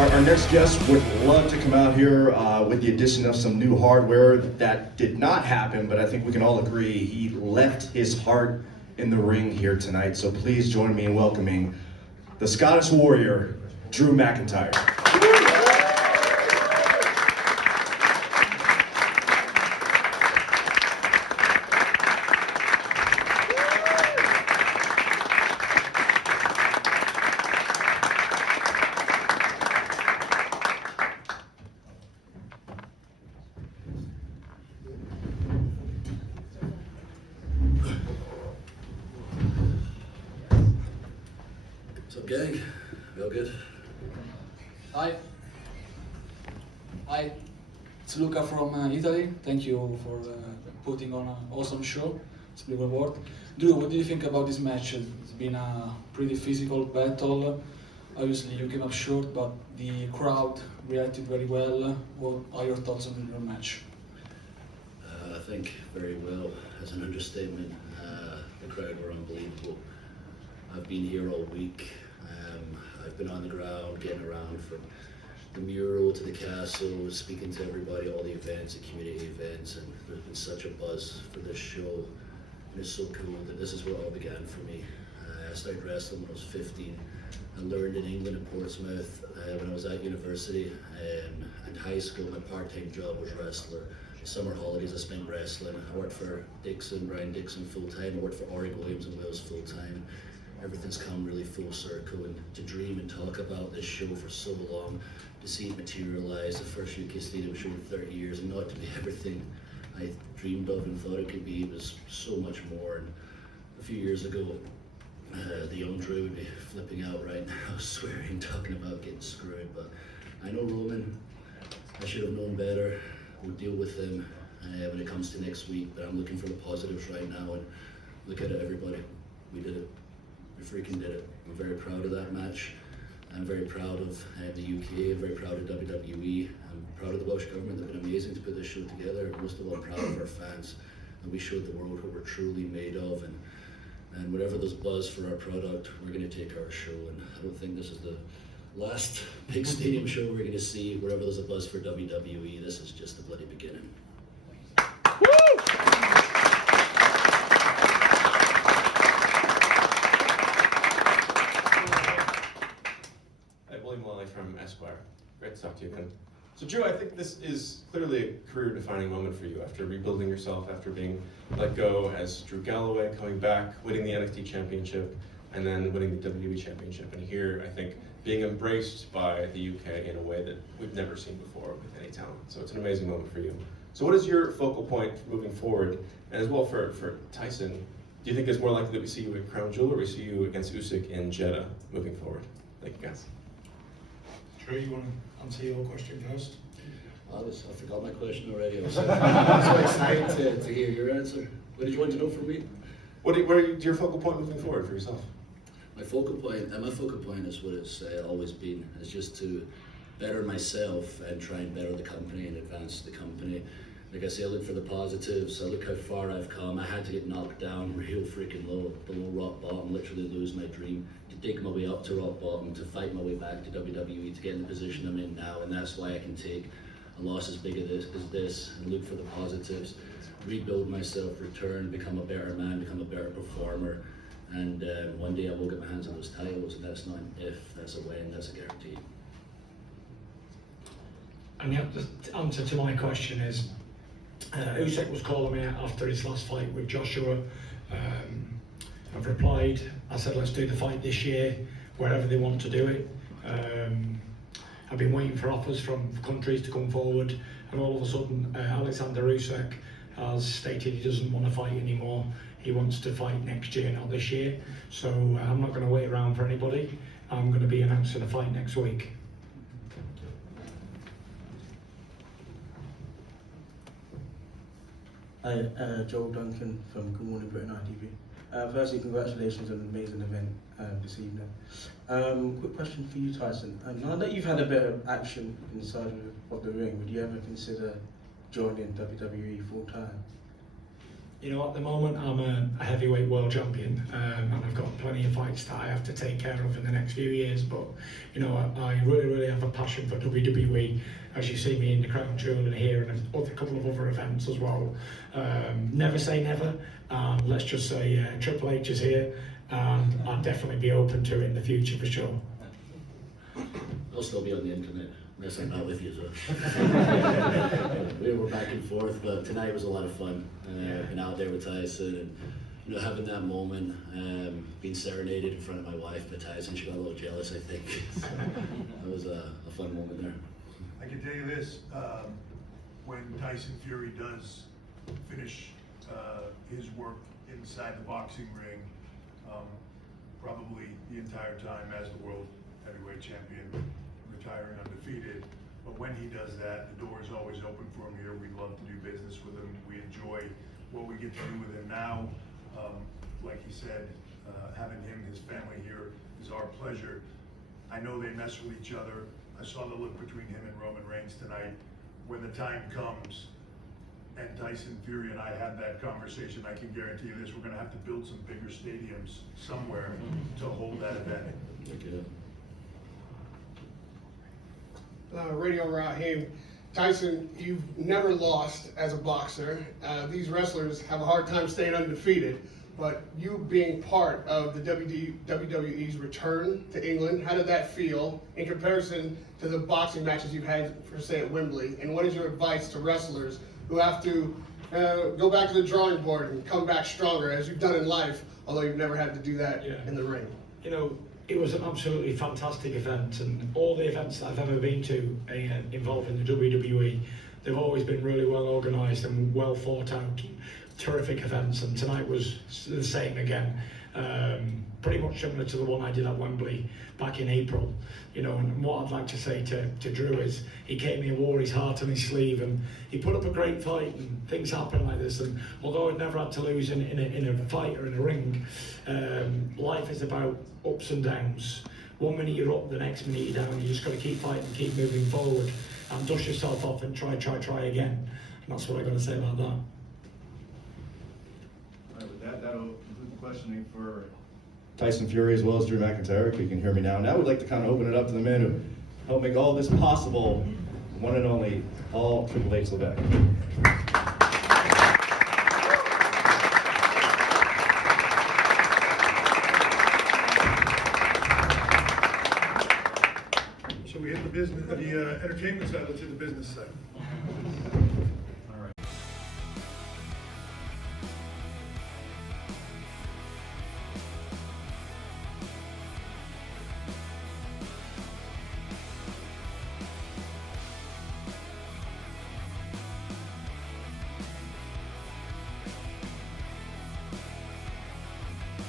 Our next guest would love to come out here with the addition of some new hardware. That did not happen, but I think we can all agree he left his heart in the ring here tonight. So please join me in welcoming the Scottish Warrior, Drew McIntyre. What's up, gang? We all good? Hi. Hi. It's Luca from Italy. Thank you for putting on an awesome show. It's been a reward. Drew, what do you think about this match? It's been a pretty physical battle. Obviously, you came up short, but the crowd reacted very well. What are your thoughts on your match? I think very well as an understatement. The crowd were unbelievable. I've been here all week. I've been on the ground, getting around from the mural to the castle, speaking to everybody, all the events, the community events, and there's been such a buzz for this show. And it's so cool that this is where it all began for me. I started wrestling when I was 15. I learned in England in Portsmouth when I was at university and high school. My part-time job was wrestler. Summer holidays I spent wrestling. I worked for Brian Dixon full-time. I worked for Ori Williams in Wales full-time. Everything's come really full circle, and to dream and talk about this show for so long, to see it materialize, the first UK Stadium show in 30 years, and not to be everything I dreamed of and thought it could be, was so much more. And a few years ago, the young Drew would be flipping out right now, swearing, talking about getting screwed, but I know Roman, I should have known better. We'll deal with him when it comes to next week, but I'm looking for the positives right now, and look at it, everybody. We did it. We freaking did it. I'm very proud of that match. I'm very proud of the UK. I'm very proud of WWE. I'm proud of the Welsh government. They've been amazing to put this show together. Most of all, I'm proud of our fans. And we showed the world what we're truly made of. And whatever there's buzz for our product, we're going to take our show. And I don't think this is the last big stadium show we're going to see. Wherever there's a buzz for WWE, this is just the bloody beginning. Mullally from Esquire. Great to talk to you again. So Drew, I think this is clearly a career-defining moment for you after rebuilding yourself, after being let go as Drew Galloway, coming back, winning the NXT Championship, and then winning the WWE Championship. And here, I think, being embraced by the UK in a way that we've never seen before with any talent. So it's an amazing moment for you. So what is your focal point moving forward? And as well for Tyson, do you think it's more likely that we see you at Crown Jewel or we see you against Usyk in Jeddah moving forward? Thank you, guys. Drew, you want to answer your question first? I forgot my question already. I'm so excited to hear your answer. What did you want to know from me? Where's your focal point moving forward for yourself? My focal point is what it's always been. It's just to better myself and try and better the company and advance the company. Like I say, I look for the positives. I look how far I've come. I had to get knocked down real freaking low, below rock bottom, literally lose my dream, to take my way up to rock bottom, to fight my way back to WWE, to get in the position I'm in now. And that's why I can take a loss as big as this and look for the positives, rebuild myself, return, become a better man, become a better performer. And one day I will get my hands on those titles, and that's not an if, that's a when, that's a guarantee. And the answer to my question is, Usyk was calling me out after his last fight with Joshua. I've replied, I said let's do the fight this year, wherever they want to do it. I've been waiting for offers from countries to come forward, and all of a sudden Oleksandr Usyk has stated he doesn't want to fight anymore. He wants to fight next year, not this year. So I'm not going to wait around for anybody. I'm going to be announcing a fight next week. Hi, Joel Duncan from Good Morning Britain ITV. Firstly, congratulations on an amazing event this evening. Quick question for you, Tyson. Now that you've had a bit of action inside of the ring, would you ever consider joining WWE full time? You know, at the moment I'm a heavyweight world champion, and I've got plenty of fights that I have to take care of in the next few years. But you know, I really have a passion for WWE, as you see me in the Crown Jewel and here, and a couple of other events as well. Never say never. Let's just say Triple H is here, and I'll definitely be open to it in the future for sure. I'll still be on the internet, unless I'm not with you, so. We were back and forth, but tonight was a lot of fun. Been out there with Tyson, and you know, having that moment, being serenaded in front of my wife by Tyson, she got a little jealous, I think. So, that was a fun moment there. I can tell you this, when Tyson Fury does finish his work inside the boxing ring, probably the entire time as the world heavyweight champion, retiring undefeated. But when he does that, the door is always open for him here. We love to do business with him. We enjoy what we get to do with him now. Like he said, having him, his family here is our pleasure. I know they mess with each other. I saw the look between him and Roman Reigns tonight. When the time comes and Tyson Fury and I have that conversation, I can guarantee you this, we're gonna have to build some bigger stadiums somewhere to hold that event. Okay. Radio Rahim. Tyson, you've never lost as a boxer. These wrestlers have a hard time staying undefeated, but you being part of the WWE's return to England, how did that feel in comparison to the boxing matches you've had, for say, at Wembley? And what is your advice to wrestlers who have to go back to the drawing board and come back stronger, as you've done in life, although you've never had to do that in the ring? You know, it was an absolutely fantastic event, and all the events that I've ever been to involving the WWE, they've always been really well organised and well thought out, terrific events, and tonight was the same again. Pretty much similar to the one I did at Wembley back in April. You know, and what I'd like to say to Drew is he came here, wore his heart on his sleeve, and he put up a great fight, and things happen like this. And although I'd never had to lose in a fight or in a ring, life is about ups and downs. One minute you're up, the next minute you're down. You just got to keep fighting, keep moving forward, and dust yourself off and try again. And that's what I got to say about that. All right, with that, that'll conclude the questioning for Tyson Fury as well as Drew McIntyre, if you can hear me now. Now we'd like to kind of open it up to the men who helped make all this possible. One and only, all Triple H Levesque. So we hit the business, the entertainment side, let's hit the business side.